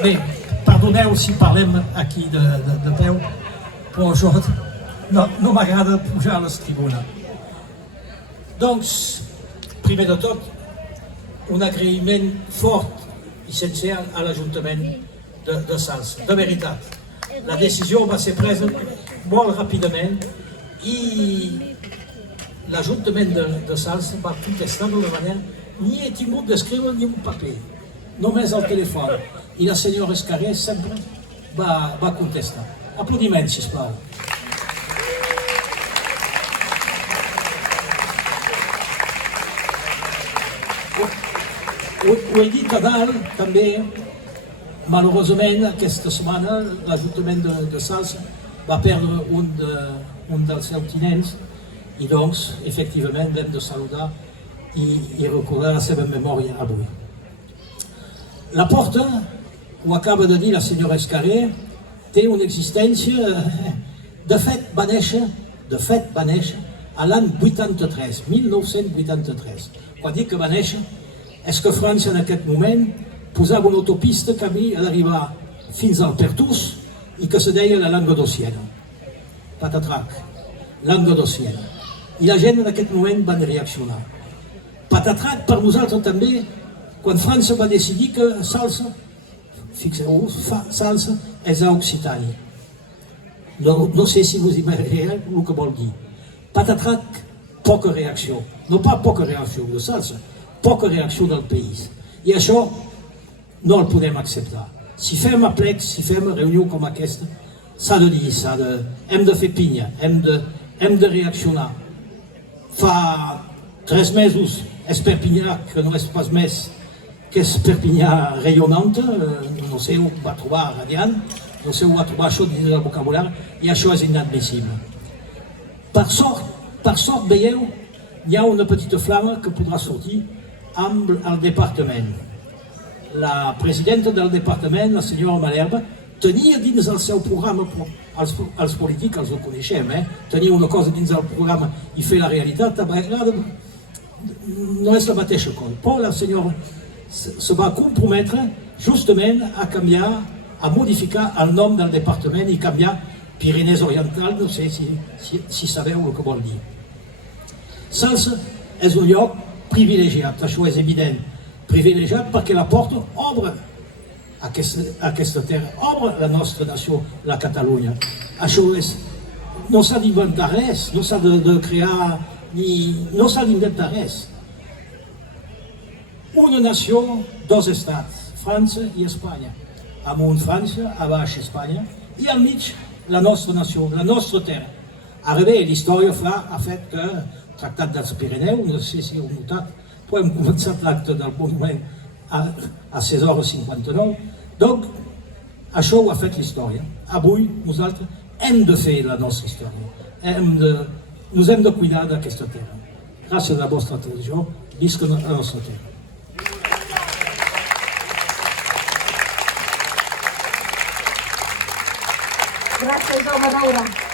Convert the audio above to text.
Bé, perdoneu si parlem aquí de peu, però jo no m'agrada pujar a les tribunes. Doncs, primer de tot, un agraïment fort i sencer a l'Ajuntament de Sals. De veritat, la decisió va ser presa molt ràpidament i l'Ajuntament de Sals va contestar d'una manera, ni he tingut d'escriure ni un paper, només al telèfon. I la senyora Escarré sempre va contestar. Aplaudiments, sisplau. Ho he dit a dalt, també, malauradament, aquesta setmana l'Ajuntament de Sals va perdre un dels seus tinents i doncs, efectivament, l'hem de saludar i recordar la seva memòria avui. La Porta, ho acaba de dir la senyora Escarré, té una existència... De fet, va néixer a l'any 83, 1983. Quan dic que va néixer, és que França en aquest moment posava una autopista que havia d'arribar fins al Pertús i que se deia la Languedociana. Patatrac, Languedociana. I la gent en aquest moment van reaccionar. Patatrac per nosaltres també, quan França va decidir que Salsa, fixeu-vos, Salsa és a Occitània. No sé si us imagineu el que vol dir. Patatrac, poca reacció. No pas poca reacció de Salsa, poca reacció del país. I això no el podem acceptar. Si fem aplecs, si fem reunió com aquesta, s'ha de dir, hem de fer pinya, hem de reaccionar. Fa 3 mesos és Perpinyà, que no és pas més que és Perpinyà rayonnante, no sé on va trobar radiant, no sé on va trobar això dins del vocabulari, i això és inadmissible. Per sort, veieu, hi ha una petita flama que podrà sortir amb el departament. La presidenta del departament, la senyora Malherbe, tenia dins el seu programa, els polítics els ho coneixem, tenia una cosa dins el programa i fer la realitat, no és la mateixa cosa. Però la senyora se va comprometre justament a canviar, a modificar el nom del departament i canviar Pyrénées Oriental, no sé si sabeu el que vol dir. Salsa és un lloc privilegiat, això és evident, privilegiat perquè la Porta obre aquesta terra, obre la nostra nació, la Catalunya. Això és, no s'ha d'inventar res, no s'ha de crear, no s'ha d'inventar res. Una nació, 2 estats, França i Espanya. Amunt França, a baix Espanya, i al mig la nostra nació, la nostra terra. Ara bé, l'història ha fet que el Tractat dels Pirineus, no sé si heu notat, però hem començat l'acte del monument a 16h59, doncs això ho ha fet l'història. Avui nosaltres hem de fer la nostra història, ens hem de cuidar d'aquesta terra. Gràcies a la vostra atenció, visca la nostra terra. Gràcies, home d'Aura.